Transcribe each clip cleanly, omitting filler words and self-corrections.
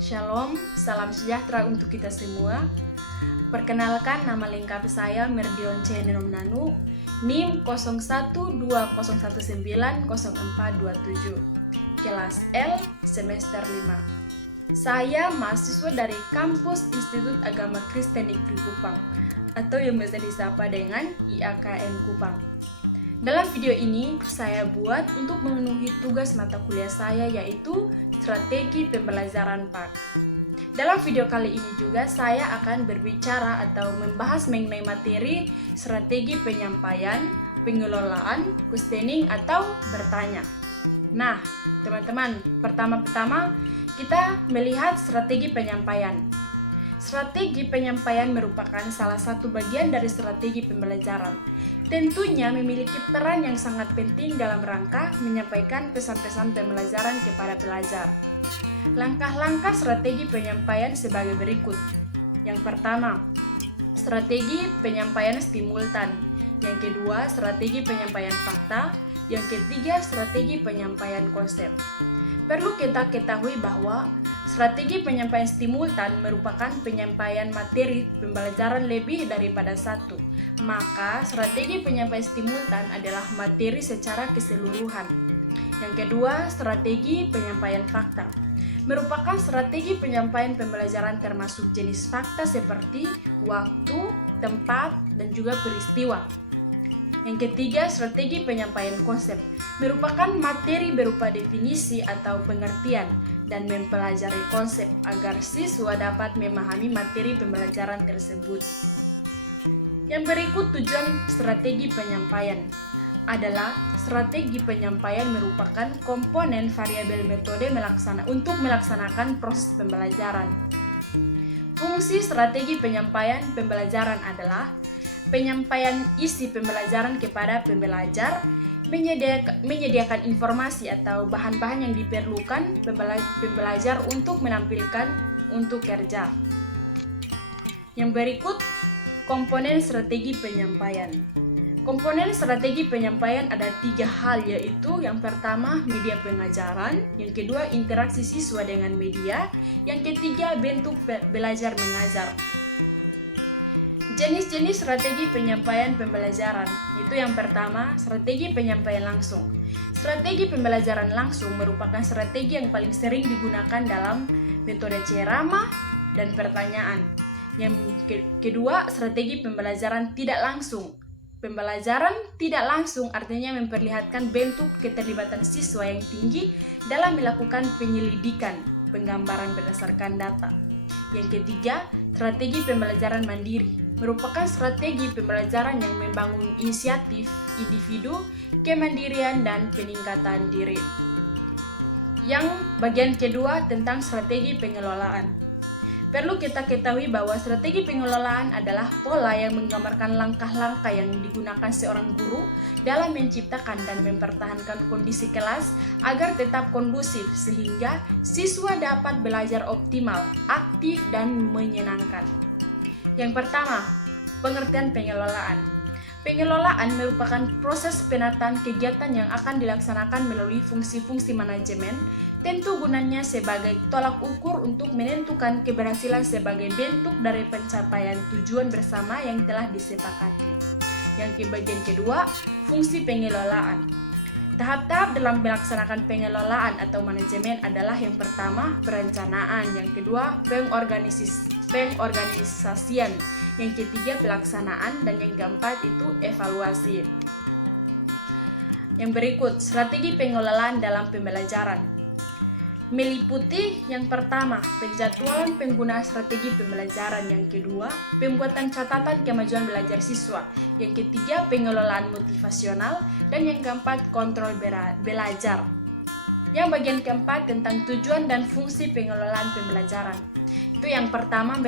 Shalom, salam sejahtera untuk kita semua. Perkenalkan, nama lengkap saya Merdion C. Nenomnanu, NIM 0120190427, kelas L, semester 5. Saya mahasiswa dari kampus Institut Agama Kristen Negeri Kupang, atau yang biasa disapa dengan IAKN Kupang. Dalam video ini, saya buat untuk memenuhi tugas mata kuliah saya, yaitu strategi pembelajaran PAK. Dalam video kali ini juga saya akan berbicara atau membahas mengenai materi strategi penyampaian, pengelolaan, questioning atau bertanya. Nah, teman-teman, pertama-tama kita melihat strategi penyampaian. Strategi penyampaian merupakan salah satu bagian dari strategi pembelajaran. Tentunya memiliki peran yang sangat penting dalam rangka menyampaikan pesan-pesan pembelajaran kepada pelajar. Langkah-langkah strategi penyampaian sebagai berikut. Yang pertama, strategi penyampaian simultan. Yang kedua, strategi penyampaian fakta. Yang ketiga, strategi penyampaian konsep. Perlu kita ketahui bahwa strategi penyampaian simultan merupakan penyampaian materi pembelajaran lebih daripada satu. Maka, strategi penyampaian simultan adalah materi secara keseluruhan. Yang kedua, strategi penyampaian fakta. Merupakan strategi penyampaian pembelajaran termasuk jenis fakta seperti waktu, tempat, dan juga peristiwa. Yang ketiga, strategi penyampaian konsep. Merupakan materi berupa definisi atau pengertian dan mempelajari konsep agar siswa dapat memahami materi pembelajaran tersebut. Yang berikut tujuan strategi penyampaian adalah strategi penyampaian merupakan komponen variabel metode untuk melaksanakan proses pembelajaran. Fungsi strategi penyampaian pembelajaran adalah penyampaian isi pembelajaran kepada pembelajar, menyediakan informasi atau bahan-bahan yang diperlukan pembelajar untuk menampilkan untuk kerja. Yang berikut, komponen strategi penyampaian. Komponen strategi penyampaian ada 3 hal, yaitu yang pertama media pengajaran, yang kedua interaksi siswa dengan media, yang ketiga bentuk belajar mengajar. Jenis-jenis strategi penyampaian pembelajaran, itu yang pertama strategi penyampaian langsung. Strategi pembelajaran langsung merupakan strategi yang paling sering digunakan dalam metode ceramah dan pertanyaan. Yang kedua, strategi pembelajaran tidak langsung. Pembelajaran tidak langsung artinya memperlihatkan bentuk keterlibatan siswa yang tinggi dalam melakukan penyelidikan, penggambaran berdasarkan data. Yang ketiga, strategi pembelajaran mandiri. Merupakan strategi pembelajaran yang membangun inisiatif individu, kemandirian, dan peningkatan diri. Yang bagian kedua tentang strategi pengelolaan. Perlu kita ketahui bahwa strategi pengelolaan adalah pola yang menggambarkan langkah-langkah yang digunakan seorang guru dalam menciptakan dan mempertahankan kondisi kelas agar tetap kondusif sehingga siswa dapat belajar optimal, aktif, dan menyenangkan. Yang pertama, pengertian pengelolaan. Pengelolaan merupakan proses penataan kegiatan yang akan dilaksanakan melalui fungsi-fungsi manajemen, tentu gunanya sebagai tolak ukur untuk menentukan keberhasilan sebagai bentuk dari pencapaian tujuan bersama yang telah disepakati. Yang bagian kedua, fungsi pengelolaan. Tahap-tahap dalam melaksanakan pengelolaan atau manajemen adalah yang pertama, perencanaan, yang kedua, pengorganisasian, yang ketiga, pelaksanaan, dan yang keempat itu evaluasi. Yang berikut, strategi pengelolaan dalam pembelajaran. Meliputi yang pertama, penjadwalan penggunaan strategi pembelajaran, yang kedua, pembuatan catatan kemajuan belajar siswa, yang ketiga, pengelolaan motivasional, dan yang keempat, kontrol belajar. Yang bagian keempat tentang tujuan dan fungsi pengelolaan pembelajaran. Itu yang pertama,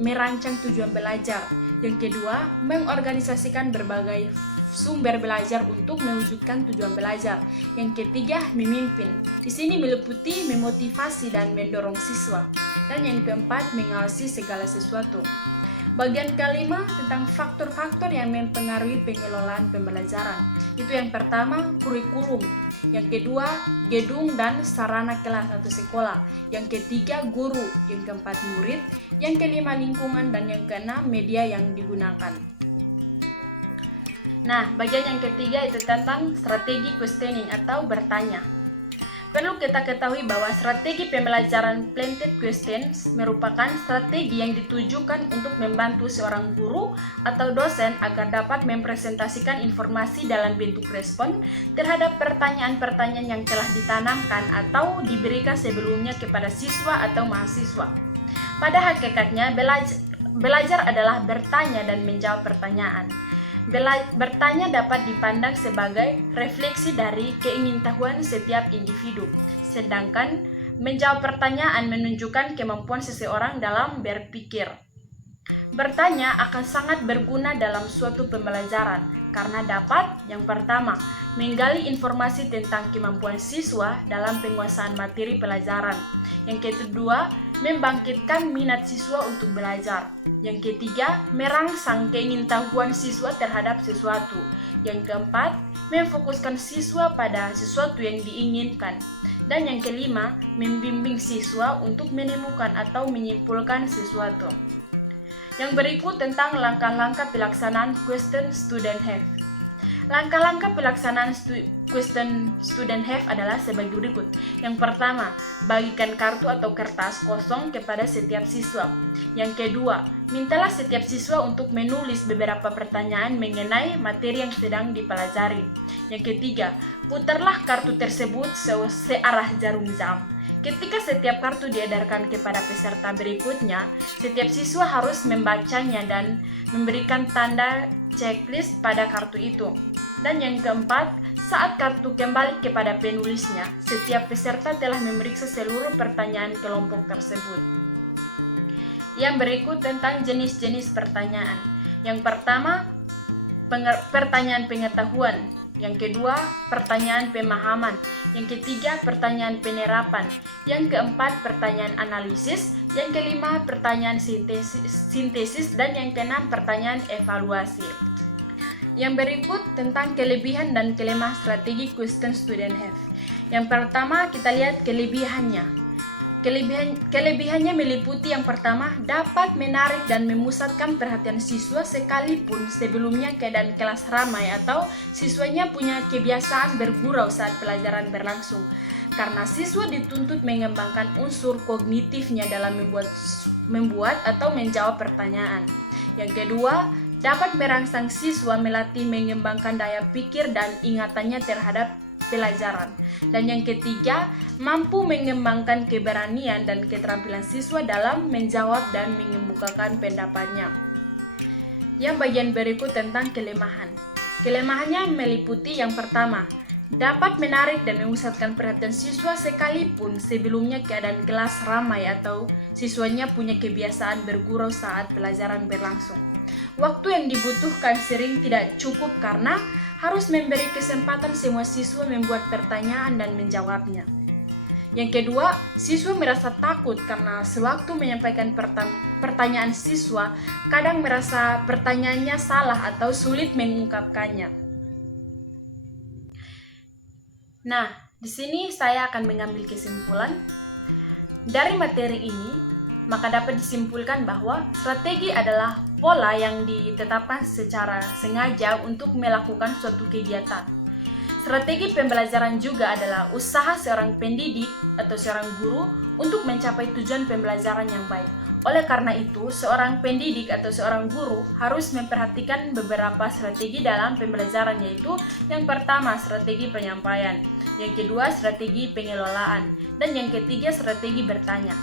merancang tujuan belajar. Yang kedua, mengorganisasikan berbagai sumber belajar untuk mewujudkan tujuan belajar. Yang ketiga, memimpin. Di sini meliputi memotivasi dan mendorong siswa. Dan yang keempat, mengawasi segala sesuatu. Bagian kelima tentang faktor-faktor yang mempengaruhi pengelolaan pembelajaran. Itu yang pertama, kurikulum. Yang kedua, gedung dan sarana kelas atau sekolah. Yang ketiga, guru. Yang keempat, murid. Yang kelima, lingkungan. Dan yang keenam, media yang digunakan. Nah, bagian yang ketiga itu tentang strategi questioning atau bertanya. Perlu kita ketahui bahwa strategi pembelajaran planted questions merupakan strategi yang ditujukan untuk membantu seorang guru atau dosen agar dapat mempresentasikan informasi dalam bentuk respon terhadap pertanyaan-pertanyaan yang telah ditanamkan atau diberikan sebelumnya kepada siswa atau mahasiswa. Pada hakikatnya, belajar adalah bertanya dan menjawab pertanyaan. Bertanya dapat dipandang sebagai refleksi dari keingintahuan setiap individu, sedangkan menjawab pertanyaan menunjukkan kemampuan seseorang dalam berpikir. Bertanya akan sangat berguna dalam suatu pembelajaran karena dapat, yang pertama, menggali informasi tentang kemampuan siswa dalam penguasaan materi pelajaran. Yang kedua, membangkitkan minat siswa untuk belajar. Yang ketiga, merangsang keingintahuan siswa terhadap sesuatu. Yang keempat, memfokuskan siswa pada sesuatu yang diinginkan. Dan yang kelima, membimbing siswa untuk menemukan atau menyimpulkan sesuatu. Yang berikut tentang langkah-langkah pelaksanaan question student have. Langkah-langkah pelaksanaan question student have adalah sebagai berikut. Yang pertama, bagikan kartu atau kertas kosong kepada setiap siswa. Yang kedua, mintalah setiap siswa untuk menulis beberapa pertanyaan mengenai materi yang sedang dipelajari. Yang ketiga, putarlah kartu tersebut searah jarum jam. Ketika setiap kartu diedarkan kepada peserta berikutnya, setiap siswa harus membacanya dan memberikan tanda checklist pada kartu itu. Dan yang keempat, saat kartu kembali kepada penulisnya, setiap peserta telah memeriksa seluruh pertanyaan kelompok tersebut. Yang berikut tentang jenis-jenis pertanyaan. Yang pertama, pertanyaan pengetahuan. Yang kedua, pertanyaan pemahaman. Yang ketiga, pertanyaan penerapan. Yang keempat, pertanyaan analisis. Yang kelima, pertanyaan sintesis. Dan yang keenam, pertanyaan evaluasi. Yang berikut tentang kelebihan dan kelemahan strategi question student have. Yang pertama, kita lihat kelebihannya. Kelebihannya meliputi yang pertama, dapat menarik dan memusatkan perhatian siswa sekalipun sebelumnya keadaan kelas ramai atau siswanya punya kebiasaan bergurau saat pelajaran berlangsung. Karena siswa dituntut mengembangkan unsur kognitifnya dalam membuat atau menjawab pertanyaan. Yang kedua, dapat merangsang siswa melatih mengembangkan daya pikir dan ingatannya terhadap pelajaran. Dan yang ketiga, mampu mengembangkan keberanian dan keterampilan siswa dalam menjawab dan mengemukakan pendapatnya. Yang bagian berikut tentang kelemahan. Kelemahannya meliputi yang pertama, dapat menarik dan memusatkan perhatian siswa sekalipun sebelumnya keadaan kelas ramai atau siswanya punya kebiasaan bergurau saat pelajaran berlangsung. Waktu yang dibutuhkan sering tidak cukup karena harus memberi kesempatan semua siswa membuat pertanyaan dan menjawabnya. Yang kedua, siswa merasa takut karena sewaktu menyampaikan pertanyaan siswa, kadang merasa pertanyaannya salah atau sulit mengungkapkannya. Nah, di sini saya akan mengambil kesimpulan. Dari materi ini, maka dapat disimpulkan bahwa strategi adalah pola yang ditetapkan secara sengaja untuk melakukan suatu kegiatan. Strategi pembelajaran juga adalah usaha seorang pendidik atau seorang guru untuk mencapai tujuan pembelajaran yang baik. Oleh karena itu, seorang pendidik atau seorang guru harus memperhatikan beberapa strategi dalam pembelajaran, yaitu yang pertama, strategi penyampaian, yang kedua, strategi pengelolaan, dan yang ketiga, strategi bertanya.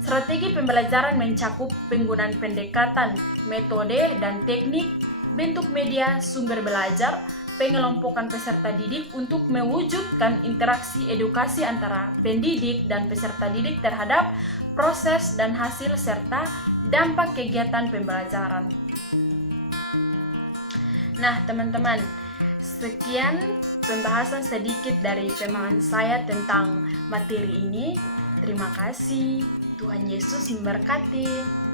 Strategi pembelajaran mencakup penggunaan pendekatan, metode, dan teknik, bentuk media, sumber belajar, pengelompokan peserta didik untuk mewujudkan interaksi edukasi antara pendidik dan peserta didik terhadap proses dan hasil serta dampak kegiatan pembelajaran. Nah, teman-teman, sekian pembahasan sedikit dari pemahaman saya tentang materi ini. Terima kasih. Tuhan Yesus memberkati.